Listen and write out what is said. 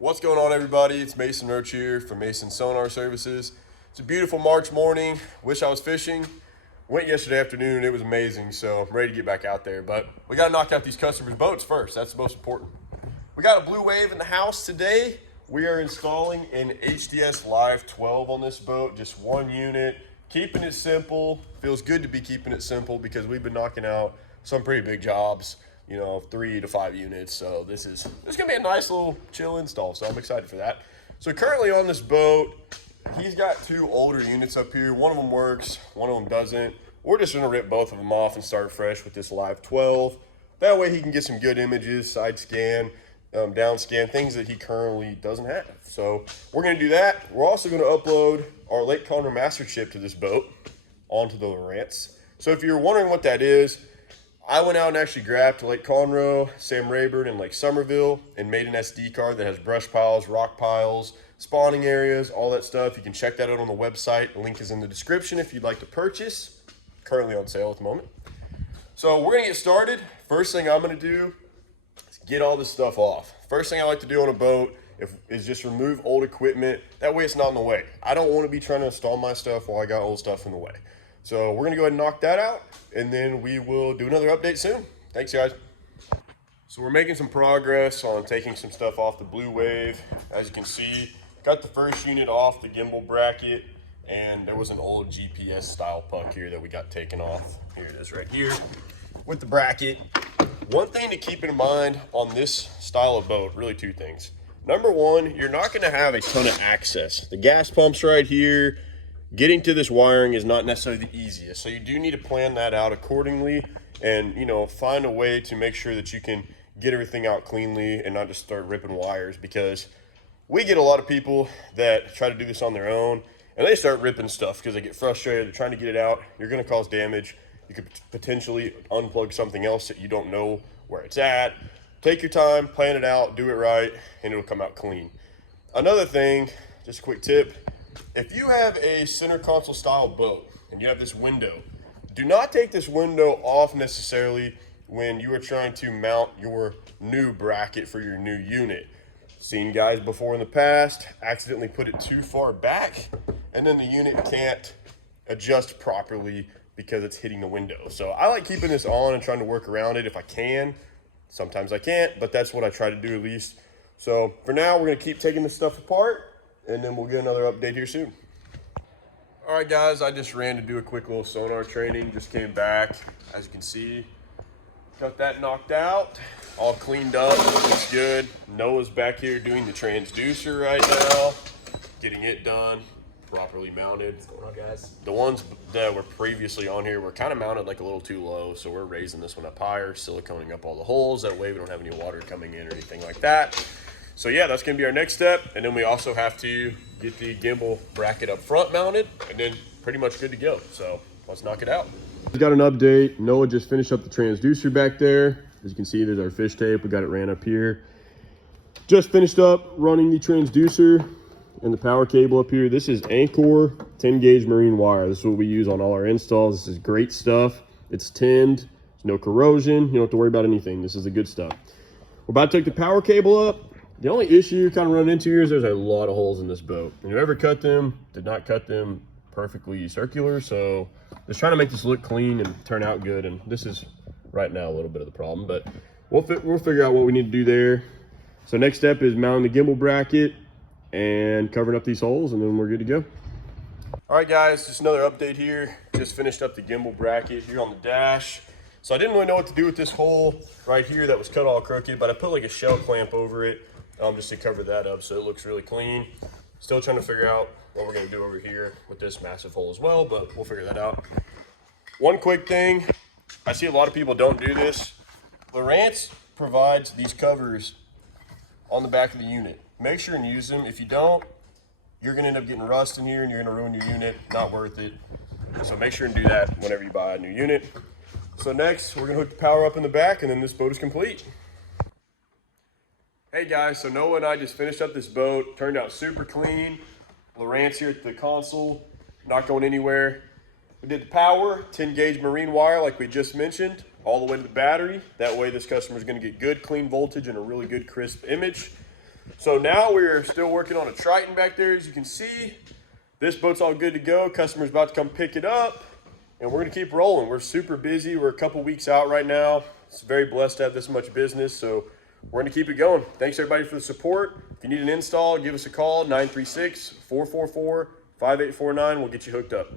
What's going on, everybody? It's Mason Roach here from Mason Sonar Services. It's a beautiful March morning. Wish I was fishing. Went yesterday afternoon. It was amazing, so I'm ready to get back out there. But we got to knock out these customers' boats first. That's the most important. We got a Blue Wave in the house today. We are installing an HDS Live 12 on this boat, just one unit. Keeping it simple. Feels good to be keeping it simple because we've been knocking out some pretty big jobs. 3 to 5 units. So this is gonna be a nice little chill install. So I'm excited for that. So currently on this boat, he's got 2 older units up here. One of them works, one of them doesn't. We're just gonna rip both of them off and start fresh with this Live 12. That way he can get some good images, side scan, down scan, things that he currently doesn't have. So we're gonna do that. We're also gonna upload our Lake Conroe master chip to this boat onto the Lowrance. So if you're wondering what that is, I went out and actually grabbed Lake Conroe, Sam Rayburn, and Lake Somerville and made an SD card that has brush piles, rock piles, spawning areas, all that stuff. You can check that out on the website. The link is in the description if you'd like to purchase. Currently on sale at the moment. So we're gonna get started. First thing I'm gonna do is get all this stuff off. First thing I like to do on a boat is just remove old equipment. That way it's not in the way. I don't wanna be trying to install my stuff while I got old stuff in the way. So we're gonna go ahead and knock that out, and then we will do another update soon. Thanks, guys. So we're making some progress on taking some stuff off the Blue Wave. As you can see, got the first unit off the gimbal bracket, and there was an old GPS style puck here that we got taken off. Here it is right here with the bracket. One thing to keep in mind on this style of boat, really 2 things. Number 1, you're not gonna have a ton of access. The gas pump's right here. Getting to this wiring is not necessarily the easiest, so you do need to plan that out accordingly and find a way to make sure that you can get everything out cleanly and not just start ripping wires, because we get a lot of people that try to do this on their own and they start ripping stuff because they get frustrated. They're trying to get it out. You're going to cause damage. You could potentially unplug something else that you don't know where it's at. Take your time, plan it out, do it right, and it'll come out clean. Another thing, just a quick tip. If you have a center console style boat and you have this window, do not take this window off necessarily when you are trying to mount your new bracket for your new unit. Seen guys before in the past accidentally put it too far back, and then the unit can't adjust properly because it's hitting the window. So I like keeping this on and trying to work around it if I can. Sometimes I can't, but that's what I try to do at least. So for now, we're gonna keep taking this stuff apart, and then we'll get another update here soon. All right, guys, I just ran to do a quick little sonar training. Just came back. As you can see, got that knocked out, all cleaned up, looks good. Noah's back here doing the transducer right now, getting it done, properly mounted. What's going on, guys? The ones that were previously on here were kind of mounted like a little too low, so we're raising this one up higher, siliconing up all the holes. That way we don't have any water coming in or anything like that. So yeah, that's gonna be our next step. And then we also have to get the gimbal bracket up front mounted, and then pretty much good to go. So let's knock it out. We got an update. Noah just finished up the transducer back there. As you can see, there's our fish tape. We got it ran up here. Just finished up running the transducer and the power cable up here. This is Anchor 10 gauge marine wire. This is what we use on all our installs. This is great stuff. It's tinned, there's no corrosion. You don't have to worry about anything. This is the good stuff. We're about to take the power cable up. The only issue you're kind of running into here is there's a lot of holes in this boat. And whoever cut them did not cut them perfectly circular. So just trying to make this look clean and turn out good. And this is right now a little bit of the problem, but we'll figure out what we need to do there. So next step is mounting the gimbal bracket and covering up these holes, and then we're good to go. All right, guys, just another update here. Just finished up the gimbal bracket here on the dash. So I didn't really know what to do with this hole right here that was cut all crooked, but I put like a shell clamp over it just to cover that up so it looks really clean. Still trying to figure out what we're gonna do over here with this massive hole as well, but we'll figure that out. One quick thing, I see a lot of people don't do this. Lowrance provides these covers on the back of the unit. Make sure and use them. If you don't, you're gonna end up getting rust in here and you're gonna ruin your unit. Not worth it. So make sure and do that whenever you buy a new unit. So next, we're gonna hook the power up in the back, and then this boat is complete. Hey guys, so Noah and I just finished up this boat. Turned out super clean. Lowrance here at the console, not going anywhere. We did the power, 10 gauge marine wire like we just mentioned, all the way to the battery. That way this customer is gonna get good clean voltage and a really good crisp image. So now we're still working on a Triton back there, as you can see. This boat's all good to go. Customer's about to come pick it up, and we're gonna keep rolling. We're super busy. We're a couple weeks out right now. It's very blessed to have this much business, so we're gonna keep it going. Thanks everybody for the support. If you need an install, give us a call, 936-444-5849. We'll get you hooked up.